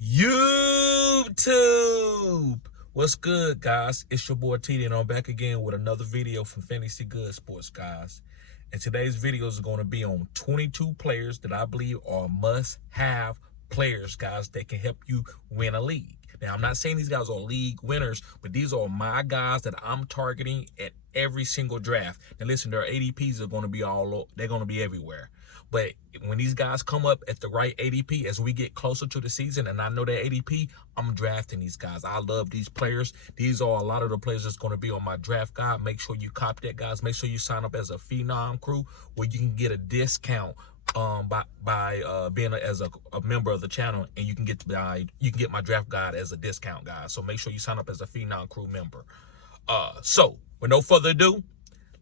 YouTube. What's good, guys? It's your boy TD, and I'm back again with another video from Fantasy Good Sports, guys. And today's video is going to be on 22 players that I believe are must-have players, guys, that can help you win a league. Now, I'm not saying these guys are league winners, but these are my guys that I'm targeting at every single draft. Now, listen, their ADPs are going to be they're going to be everywhere. But when these guys come up at the right ADP, as we get closer to the season, and I know their ADP, I'm drafting these guys. I love these players. These are a lot of the players that's going to be on my draft guide. Make sure you copy that, guys. Make sure you sign up as a Phenom Crew, where you can get a discount by being as a member of the channel, and you can get my draft guide as a discount, guys. So make sure you sign up as a Phenom Crew member. So with no further ado,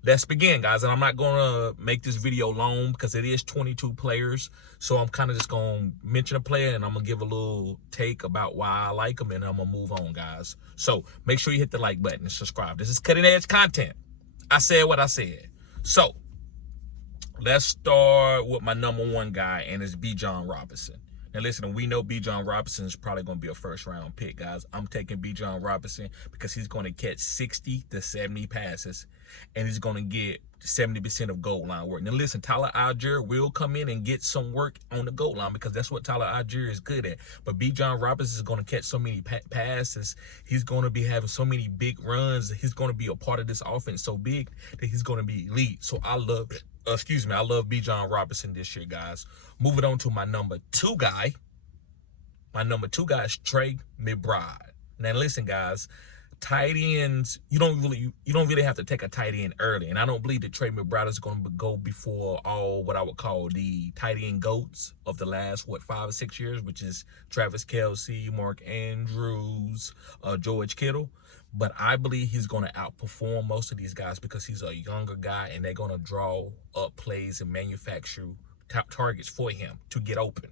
let's begin, guys. And I'm not gonna make this video long because it is 22 players, so I'm kind of just gonna mention a player and I'm gonna give a little take about why I like them, and I'm gonna move on, guys. So make sure you hit the like button and subscribe. This is cutting edge content. I said what I said. So let's start with my number one guy, and it's Bijan Robinson. Now listen, we know Bijan Robinson is probably going to be a first-round pick, guys. I'm taking Bijan Robinson because he's going to catch 60 to 70 passes, and he's going to get 70% of goal line work. Now listen, Tyler Algier will come in and get some work on the goal line because that's what Tyler Algier is good at. But Bijan Robinson is going to catch so many passes. He's going to be having so many big runs. He's going to be a part of this offense so big that he's going to be elite. So I love it. I love Bijan Robinson this year, guys. Moving on to my number two guy. My number two guy is Trey McBride. Now listen, guys, tight ends, you don't really have to take a tight end early. And I don't believe that Trey McBride is going to go before all what I would call the tight end goats of the last, 5 or 6 years, which is Travis Kelce, Mark Andrews, George Kittle. But I believe he's going to outperform most of these guys because he's a younger guy, and they're going to draw up plays and manufacture targets for him to get open.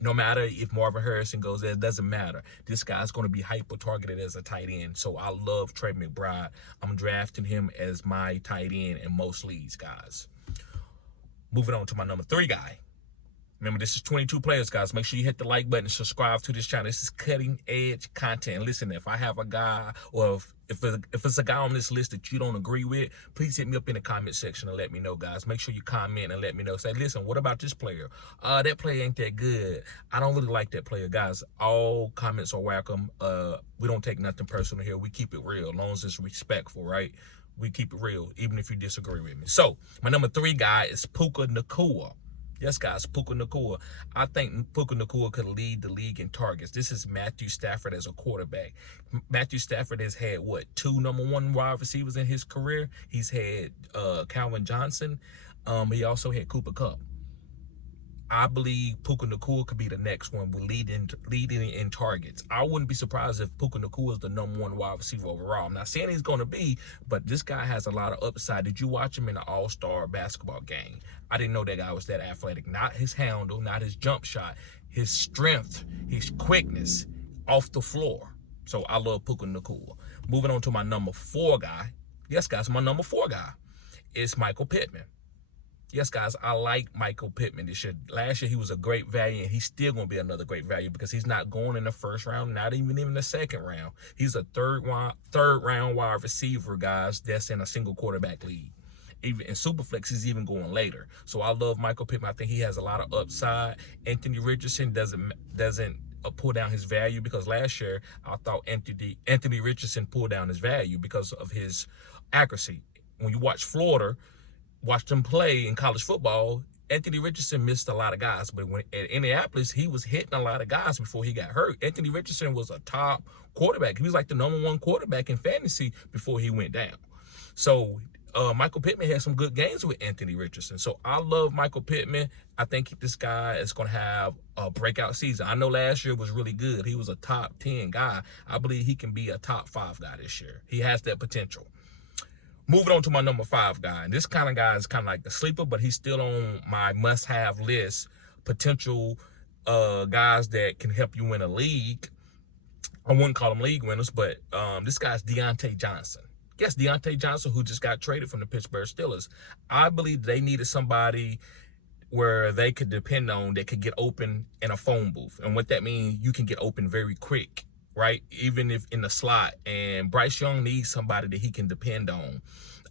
No matter if Marvin Harrison goes there, it doesn't matter. This guy's going to be hyper-targeted as a tight end. So I love Trey McBride. I'm drafting him as my tight end in most leagues, guys. Moving on to my number three guy. Remember, this is 22 players, guys. Make sure you hit the like button and subscribe to this channel. This is cutting edge content. Listen, if I have a guy, or if it's a guy on this list that you don't agree with, please hit me up in the comment section and let me know, guys. Make sure you comment and let me know. Say, listen, what about this player? That player ain't that good. I don't really like that player, guys. All comments are welcome. We don't take nothing personal here. We keep it real, as long as it's respectful, right? We keep it real, even if you disagree with me. So my number three guy is Puka Nacua. Yes, guys, Puka Nacua. I think Puka Nacua could lead the league in targets. This is Matthew Stafford as a quarterback. Matthew Stafford has had, 2 number 1 wide receivers in his career. He's had Calvin Johnson. He also had Cooper Kupp. I believe Puka Nacua could be the next one with leading in targets. I wouldn't be surprised if Puka Nacua is the number 1 wide receiver overall. I'm not saying he's going to be, but this guy has a lot of upside. Did you watch him in an all-star basketball game? I didn't know that guy was that athletic. Not his handle, not his jump shot, his strength, his quickness off the floor. So I love Puka Nacua. Moving on to my number 4 guy. Yes, guys, my number 4 guy is Michael Pittman. Yes, guys, I like Michael Pittman this year. Last year, he was a great value, and he's still going to be another great value because he's not going in the first round, not even in the second round. He's a third round wide receiver, guys, that's in a single quarterback league. Even in Superflex, he's even going later. So I love Michael Pittman. I think he has a lot of upside. Anthony Richardson doesn't pull down his value because last year I thought Anthony Richardson pulled down his value because of his accuracy. When you watch Florida, watched him play in college football, Anthony Richardson missed a lot of guys. But when at Indianapolis, he was hitting a lot of guys before he got hurt. Anthony Richardson was a top quarterback. He was like the number 1 quarterback in fantasy before he went down. So Michael Pittman had some good games with Anthony Richardson. So I love Michael Pittman. I think this guy is going to have a breakout season. I know last year was really good. He was a top 10 guy. I believe he can be a top 5 guy this year. He has that potential. Moving on to my number 5 guy. And this kind of guy is kind of like the sleeper, but he's still on my must-have list. Potential guys that can help you win a league. I wouldn't call them league winners, but this guy's Diontae Johnson. Yes, Diontae Johnson, who just got traded from the Pittsburgh Steelers. I believe they needed somebody where they could depend on, that could get open in a phone booth. And what that means, you can get open very quick, right? Even if in the slot. And Bryce Young needs somebody that he can depend on.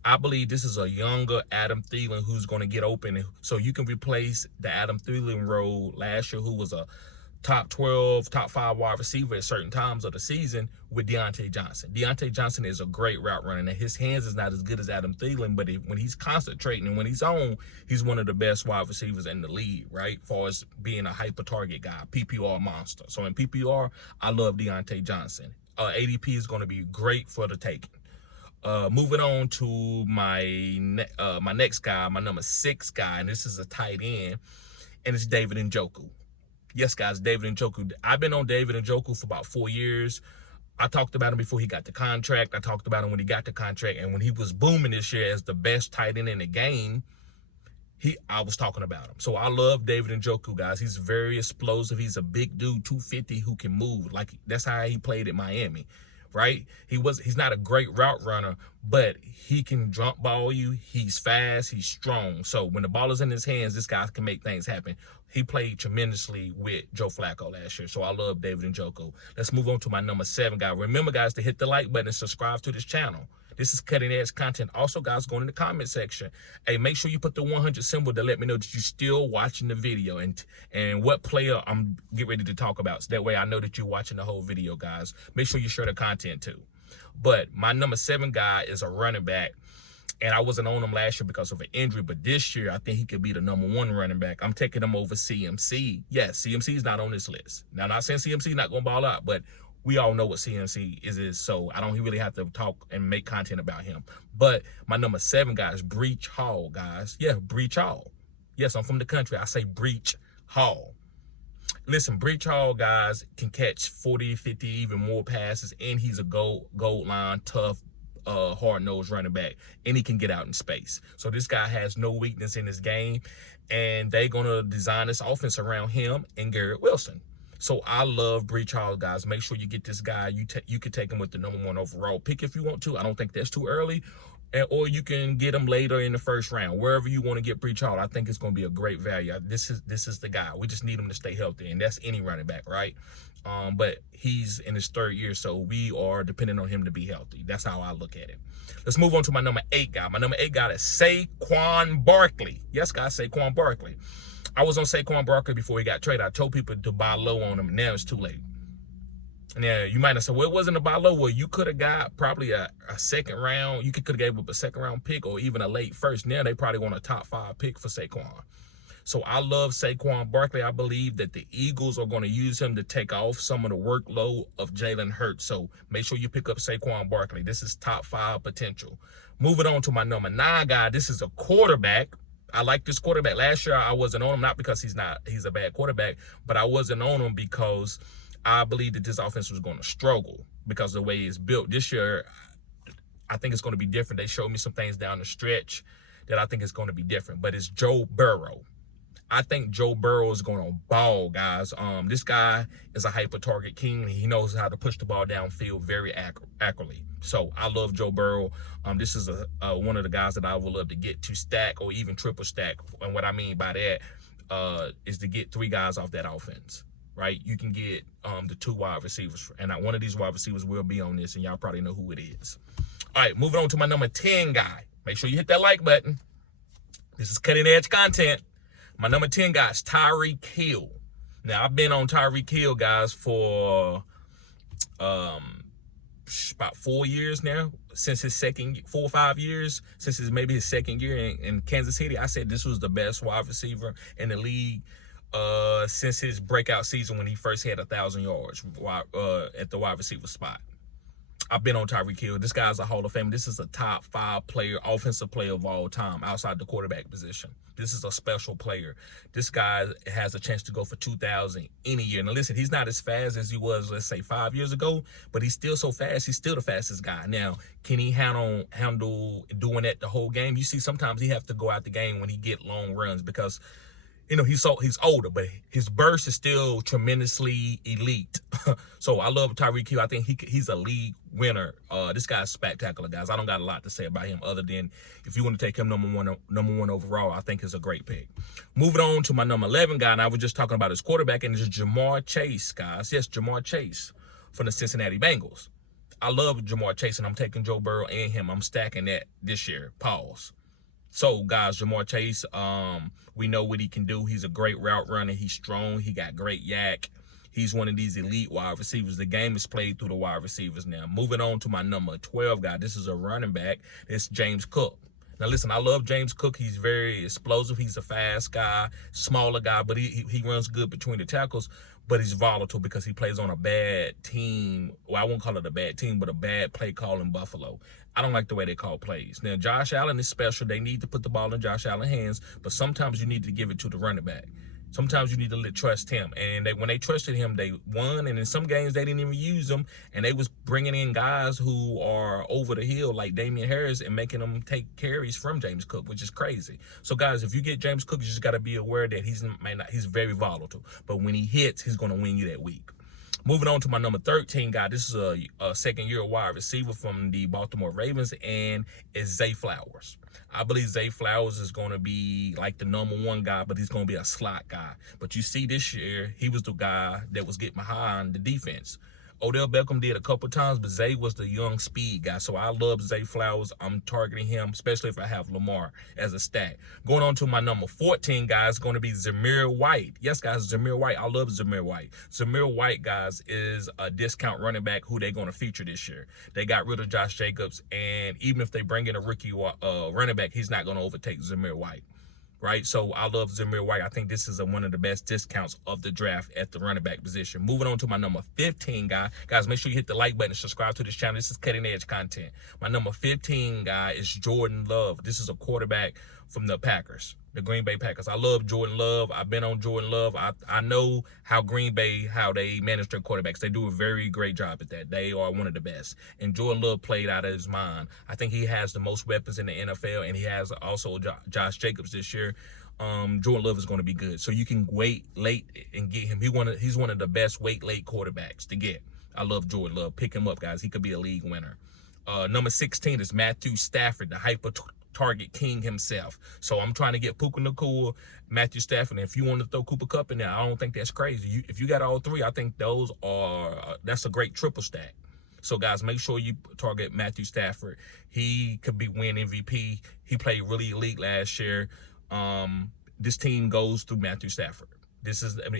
I believe this is a younger Adam Thielen who's going to get open. So you can replace the Adam Thielen role last year, who was a top 12, top 5 wide receiver at certain times of the season, with Diontae Johnson. Diontae Johnson is a great route runner, and his hands is not as good as Adam Thielen, but when he's concentrating and when he's on, he's one of the best wide receivers in the league, right? As far as being a hyper target guy, PPR monster. So in PPR, I love Diontae Johnson. ADP is going to be great for the taking. Moving on to my next guy, my number 6 guy, and this is a tight end, and it's David Njoku. Yes, guys, David Njoku. I've been on David Njoku for about 4 years. I talked about him before he got the contract. I talked about him when he got the contract, and when he was booming this year as the best tight end in the game, I was talking about him. So I love David Njoku, guys. He's very explosive. He's a big dude, 250, who can move. Like, that's how he played at Miami, right? He's not a great route runner, but he can jump ball you. He's fast. He's strong. So when the ball is in his hands, this guy can make things happen. He played tremendously with Joe Flacco last year. So I love David Njoku. Let's move on to my number 7 guy. Remember, guys, to hit the like button and subscribe to this channel. This is cutting edge content. Also, guys, go in the comment section. Hey, make sure you put the 100 symbol to let me know that you're still watching the video and what player I'm getting ready to talk about. So that way I know that you're watching the whole video, guys. Make sure you share the content too. But my number 7 guy is a running back. And I wasn't on him last year because of an injury, but this year I think he could be the number 1 running back. I'm taking him over CMC. Yes, CMC is not on this list. Now, I'm not saying CMC is not going to ball out, but we all know what CMC is, so I don't really have to talk and make content about him. But my number 7 guy is Breach Hall, guys. Yeah, Breach Hall. Yes, I'm from the country. I say Breach Hall. Listen, Breach Hall, guys, can catch 40, 50, even more passes, and he's a goal line, tough, hard-nosed running back, and he can get out in space. So this guy has no weakness in his game, and they're going to design this offense around him and Garrett Wilson. So I love Breach Hall, guys. Make sure you get this guy. You can take him with the number 1 overall pick if you want to. I don't think that's too early. Or you can get him later in the first round. Wherever you want to get Breach Hall, I think it's going to be a great value. This is the guy. We just need him to stay healthy, and that's any running back, right? But he's in his 3rd year, so we are depending on him to be healthy. That's how I look at it. Let's move on to my number 8 guy. My number 8 guy is Saquon Barkley. Yes, guys, Saquon Barkley. I was on Saquon Barkley before he got traded. I told people to buy low on him. Now it's too late. Now, you might have said, well, it wasn't a buy low. Well, you could have got probably a 2nd round. You could have gave up a 2nd round pick or even a late 1st. Now they probably want a top 5 pick for Saquon. So I love Saquon Barkley. I believe that the Eagles are going to use him to take off some of the workload of Jalen Hurts. So make sure you pick up Saquon Barkley. This is top 5 potential. Moving on to my number 9 guy. This is a quarterback. I like this quarterback. Last year, I wasn't on him, not because he's a bad quarterback, but I wasn't on him because I believe that this offense was going to struggle because of the way it's built. This year, I think it's going to be different. They showed me some things down the stretch that I think is going to be different, but it's Joe Burrow. I think Joe Burrow is going to ball, guys. This guy is a hyper target king. He knows how to push the ball downfield very accurately. So I love Joe Burrow. This is one of the guys that I would love to get to stack or even triple stack. And what I mean by that is to get 3 guys off that offense, right? You can get the 2 wide receivers. And one of these wide receivers will be on this, and y'all probably know who it is. All right, moving on to my number 10 guy. Make sure you hit that like button. This is cutting edge content. My number 10 guy is Tyreek Hill. Now, I've been on Tyreek Hill, guys, for about 4 years now. Since his 4 or 5 years, since maybe his 2nd year in Kansas City, I said this was the best wide receiver in the league since his breakout season when he first had 1,000 yards at the wide receiver spot. I've been on Tyreek Hill. This guy's a Hall of Famer. This is a top 5 player, offensive player of all time outside the quarterback position. This is a special player. This guy has a chance to go for 2,000 any year. Now, listen, he's not as fast as he was, let's say, 5 years ago, but he's still so fast. He's still the fastest guy. Now, can he handle doing that the whole game? You see, sometimes he has to go out the game when he get long runs because he's older, but his burst is still tremendously elite. So I love Tyreek Hill. I think he's a league winner. This guy's spectacular, guys. I don't got a lot to say about him other than if you want to take him number one overall, I think is a great pick. Moving on to my number 11 guy, and I was just talking about his quarterback, and it's Ja'Marr Chase, guys. Yes, Ja'Marr Chase from the Cincinnati Bengals. I love Ja'Marr Chase, and I'm taking Joe Burrow and him. I'm stacking that this year. Pause. So, guys, Ja'Marr Chase, we know what he can do. He's a great route runner. He's strong. He got great yak. He's one of these elite wide receivers. The game is played through the wide receivers now. Moving on to my number 12 guy. This is a running back. It's James Cook. Now, listen, I love James Cook. He's very explosive. He's a fast guy, smaller guy, but he runs good between the tackles. But he's volatile because he plays on a bad team. Well, I won't call it a bad team, but a bad play call in Buffalo. I don't like the way they call plays. Now, Josh Allen is special. They need to put the ball in Josh Allen's hands, but sometimes you need to give it to the running back. Sometimes you need to trust him. And when they trusted him, they won. And in some games, they didn't even use him. And they was bringing in guys who are over the hill like Damian Harris and making them take carries from James Cook, which is crazy. So, guys, if you get James Cook, you just got to be aware that he's very volatile. But when he hits, he's going to win you that week. Moving on to my number 13 guy. This is a second-year wide receiver from the Baltimore Ravens, and it's Zay Flowers. I believe Zay Flowers is going to be like the number one guy, but he's going to be a slot guy. But you see this year, he was the guy that was getting behind the defense. Odell Beckham did a couple times, but Zay was the young speed guy. So I love Zay Flowers. I'm targeting him, especially if I have Lamar as a stack. Going on to my number 14, guys, going to be Zamir White. Yes, guys, Zamir White. I love Zamir White. Zamir White, guys, is a discount running back who they're going to feature this year. They got rid of Josh Jacobs, and even if they bring in a rookie running back, he's not going to overtake Zamir White. Right, so I love Zamir White. I think this is one of the best discounts of the draft at the running back position. Moving on to my number 15 guy. Guys, make sure you hit the like button and subscribe to this channel. This is cutting edge content. My number 15 guy is Jordan Love. This is a quarterback from the Packers, the Green Bay Packers. I love Jordan Love. I've been on Jordan Love. I know how Green Bay, how they manage their quarterbacks. They do a very great job at that. They are one of the best. And Jordan Love played out of his mind. I think he has the most weapons in the NFL, and he has also Josh Jacobs this year. Jordan Love is going to be good. So you can wait late and get him. He's one of the best wait late quarterbacks to get. I love Jordan Love. Pick him up, guys. He could be a league winner. Number 16 is Matthew Stafford, the hyper target king himself. So I'm trying to get Puka Nacua, Matthew Stafford. And if you want to throw Cooper Kupp in there, I don't think that's crazy. If you got all three, I think that's a great triple stack. So, guys, make sure you target Matthew Stafford. He could win MVP. He played really elite last year. This team goes through Matthew Stafford.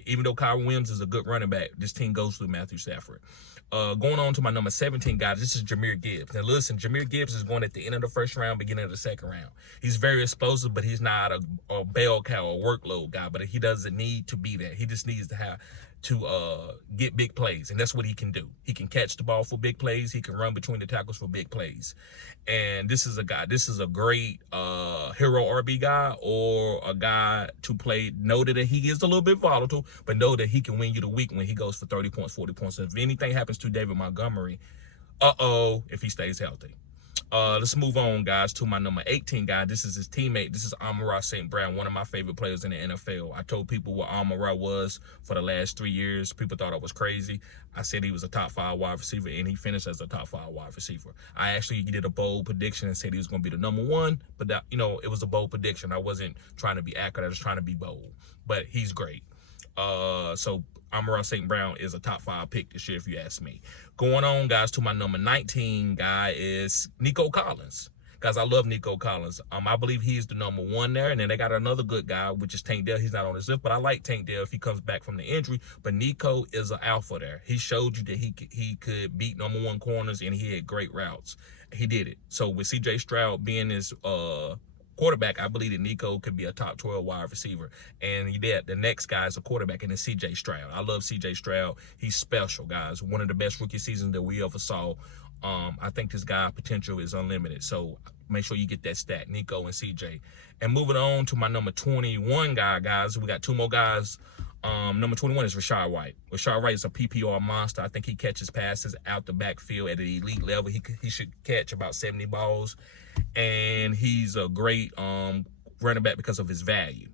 Even though Kyron Williams is a good running back, this team goes through Matthew Stafford. Going on to my number 17 guy, this is Jahmyr Gibbs. Now, listen, Jahmyr Gibbs is going at the end of the first round, beginning of the second round. He's very explosive, but he's not a bell cow or workload guy, but he doesn't need to be that. He just needs to get big plays, and that's what he can do. He can catch the ball for big plays. He can run between the tackles for big plays. And this is a great hero RB guy, or a guy to play. Know that he is a little bit volatile, but know that he can win you the week when he goes for 30 points, 40 points. So if anything happens to David Montgomery, if he stays healthy. Let's move on, guys, to my number 18 guy. This is his teammate. This is Amon-Ra St. Brown, one of my favorite players in the NFL. I told people what Amon-Ra was for the last 3 years. People thought I was crazy. I said he was a top 5 wide receiver, and he finished as a top 5 wide receiver. I actually did a bold prediction and said he was going to be the number 1, but that, it was a bold prediction. I wasn't trying to be accurate. I was trying to be bold, but he's great. So Amon-Ra St. Brown is a top 5 pick this year, if you ask me. Going on, guys, to my number 19 guy is Nico Collins. Guys, I love Nico Collins. I believe he's the number 1 there. And then they got another good guy, which is Tank Dell. He's not on this list, but I like Tank Dell if he comes back from the injury. But Nico is an alpha there. He showed you that he could beat number 1 corners, and he had great routes. He did it. So with C.J. Stroud being his quarterback, I believe that Nico could be a top 12 wide receiver. And the next guy is a quarterback, and it's C.J. Stroud. I love C.J. Stroud. He's special, guys. One of the best rookie seasons that we ever saw. I think this guy potential is unlimited. So make sure you get that stat, Nico and C.J. And moving on to my number 21 guy, guys. We got 2 more guys. Number 21 is Rachaad White. Rachaad White is a PPR monster. I think he catches passes out the backfield at an elite level. He should catch about 70 balls. And he's a great running back because of his value.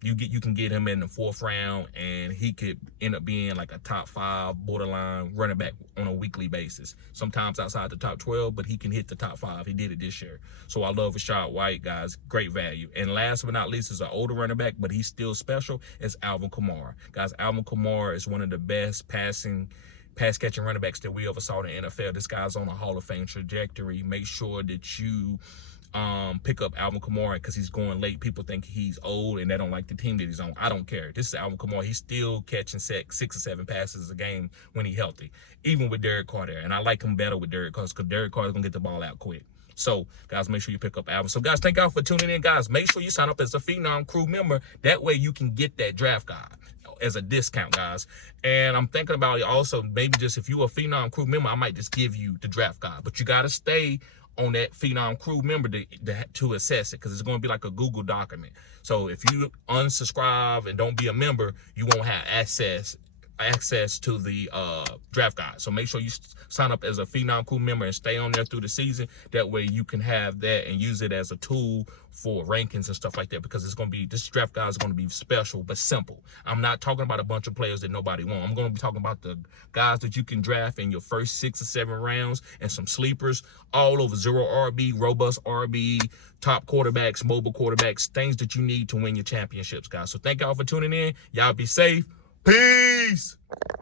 you can get him in the 4th round, and he could end up being like a top 5 borderline running back on a weekly basis. Sometimes outside the top 12, but he can hit the top 5. He did it this year. So I love Rachaad White, guys. Great value. And last but not least is an older running back, but he's still special, is Alvin Kamara. Guys, Alvin Kamara is one of the best pass catching running backs that we ever saw in the NFL. This guy's on a Hall of Fame trajectory. Make sure that you pick up Alvin Kamara because he's going late. People think he's old and they don't like the team that he's on. I don't care. This is Alvin Kamara. He's still catching 6 or 7 passes a game when he's healthy, even with Derek Carr there. And I like him better with Derek Carr because Derek Carr is going to get the ball out quick. So, guys, make sure you pick up Alvin. So, guys, thank y'all for tuning in. Guys, make sure you sign up as a Phenom Crew member. That way you can get that draft guide as a discount, guys. And I'm thinking about it also, maybe just if you're a Phenom Crew member, I might just give you the draft guide. But you got to stay on that Phenom Crew member to assess it, because it's going to be like a Google document. So if you unsubscribe and don't be a member, you won't have access to the draft guide. So make sure you sign up as a Phenom Crew member and stay on there through the season. That way you can have that and use it as a tool for rankings and stuff like that, because it's going to be, this draft guide is going to be special but simple. I'm not talking about a bunch of players that nobody wants. I'm going to be talking about the guys that you can draft in your first 6 or 7 rounds, and some sleepers all over. 0 RB, robust RB, top quarterbacks, mobile quarterbacks, things that you need to win your championships, guys. So thank y'all for tuning in. Y'all be safe. Peace.